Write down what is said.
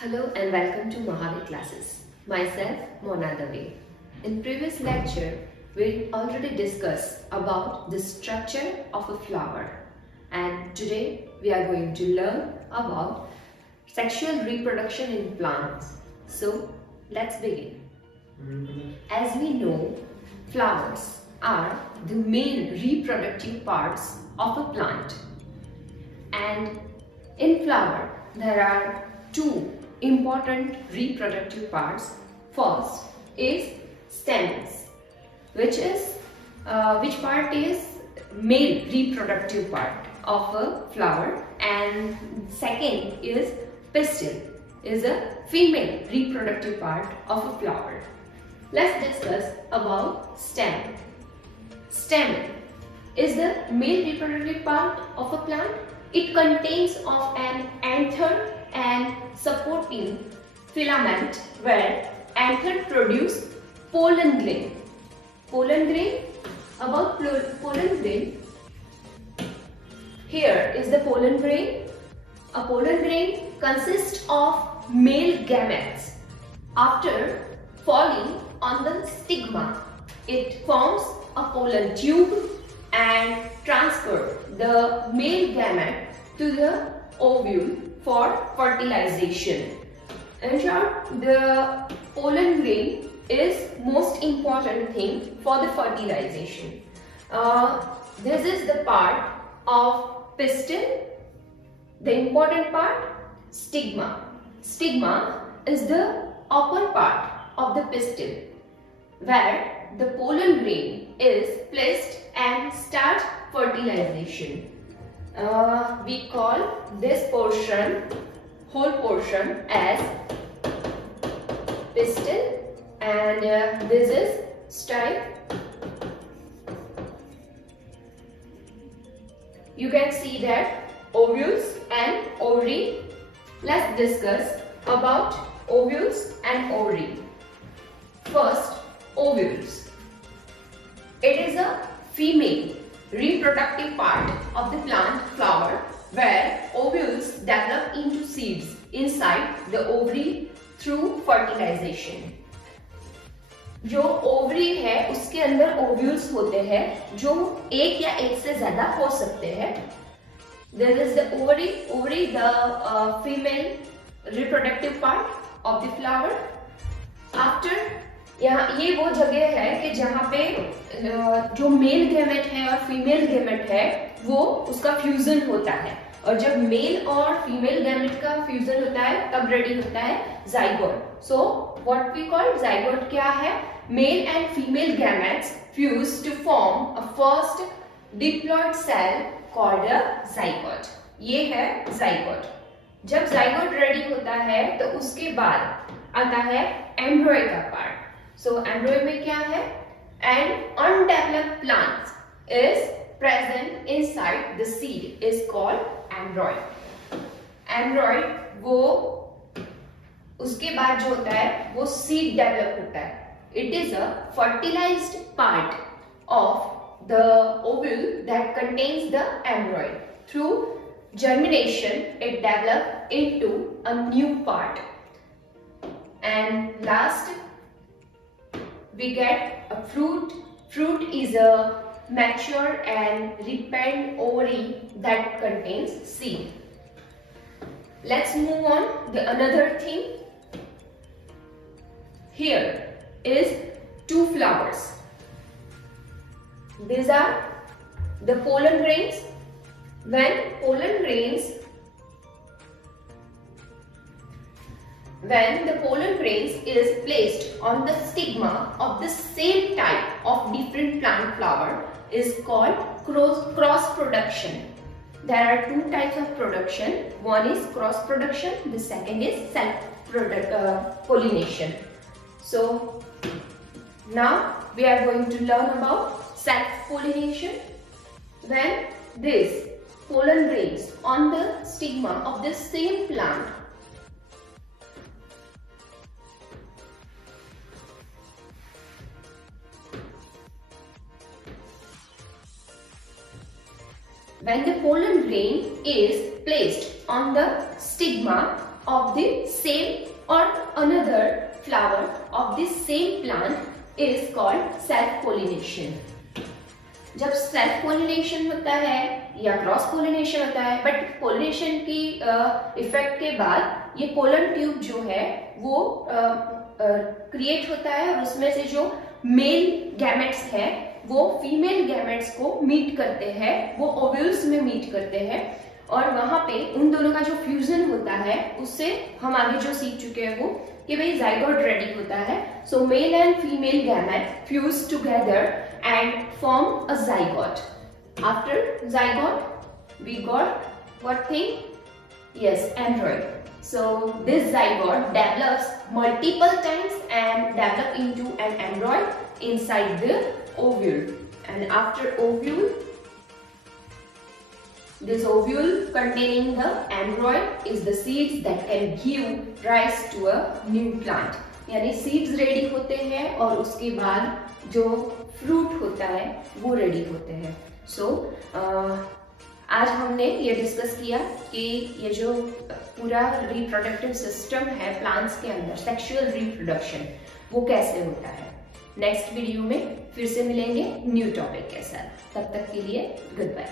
Hello and welcome to MAHAVIR classes. Myself, Mona Dave. In previous lecture, we already discussed about the structure of a flower, and today we are going to learn about sexual reproduction in plants. So let's begin. As we know, flowers are the main reproductive parts of a plant, and in flower there are two important reproductive parts. First is stamens, which part is male reproductive part of a flower, and second is pistil, is a female reproductive part of a flower. Let's discuss about stamen. Stamen is the male reproductive part of a plant. It contains of an anther and supporting filament, where anther produce pollen grain. Pollen grain, about pollen grain. Here is the pollen grain. A pollen grain consists of male gametes. After falling on the stigma, it forms a pollen tube and transfer the male gamete to the ovule for fertilization. In short, the pollen grain is most important thing for the fertilization. This is the part of pistil. The important part, stigma. Stigma is the upper part of the pistil, where the pollen grain is placed and start fertilization. We call this portion, whole portion, as pistil, and this is style. You can see that ovules and ovary. Let's discuss about ovules and ovary. First, ovules. It is a female reproductive part of the plant flower, where ovules develop into seeds inside the ovary through fertilization. जो ovary है उसके अंदर ovules होते हैं, जो एक या एक से ज्यादा हो सकते हैं. This is the ovary, the female reproductive part of the flower. After, यहाँ ये वो जगह है कि जहाँ पे जो मेल गैमेट है और फीमेल गैमेट है वो उसका फ्यूजन होता है, और जब मेल और फीमेल गैमेट का फ्यूजन होता है तब रेडी होता है zygote. So what we call zygote क्या है? Male and female gametes fuse to form a first diploid cell called a zygote. ये है जाइगोट. जब जाइगोट रेडी होता है तो उसके बाद आता है एम्ब्रॉय का पार्ट. So embryo में क्या है? An undeveloped plant is present inside the seed is called embryo. Embryo वो उसके बाद जो होता है वो seed develop होता है. It is a fertilized part of the ovule that contains the embryo. Through germination, it develops into a new part. And last, we get a fruit. Fruit is a mature and ripened ovary that contains seed. Let's move on. The another thing here is two flowers. These are the pollen grains. When the pollen grains is placed on the stigma of the same type of different plant flower is called cross production. There are two types of production. One is cross production, the second is self pollination. So now we are going to learn about self pollination. When these pollen grains on the stigma of the same plant when the pollen grain is placed on the stigma of the same or another flower of the same plant is called self pollination. जब self pollination होता है या cross pollination होता है, but pollination की effect के बाद ये पोलन ट्यूब जो है वो क्रिएट होता है और उसमें से जो मेल गैमेट्स है वो फीमेल गैमेट्स को मीट करते हैं, वो ओव्यूल्स में मीट करते हैं और वहां पे उन दोनों का जो फ्यूजन होता है उससे हम आगे जो सीख चुके हैं वो कि भाई जाइगोट रेडी होता है. So male and female gamete fuse together and form a zygote. After zygote we got what thing? Yes, embryo. So this zygote develops multiple times and develop into an embryo inside the ovule, and after ovule, this ovule containing the embryo is the seeds that can give rise to a new plant. यानी seeds ready होते हैं और उसके बाद जो fruit होता है वो रेडी होते हैं. सो आज हमने ये डिस्कस किया कि ये जो पूरा रिप्रोडक्टिव सिस्टम है प्लांट्स के अंदर, सेक्सुअल रिप्रोडक्शन, वो कैसे होता है. नेक्स्ट वीडियो में फिर से मिलेंगे न्यू टॉपिक के साथ. तब तक के लिए गुड बाय.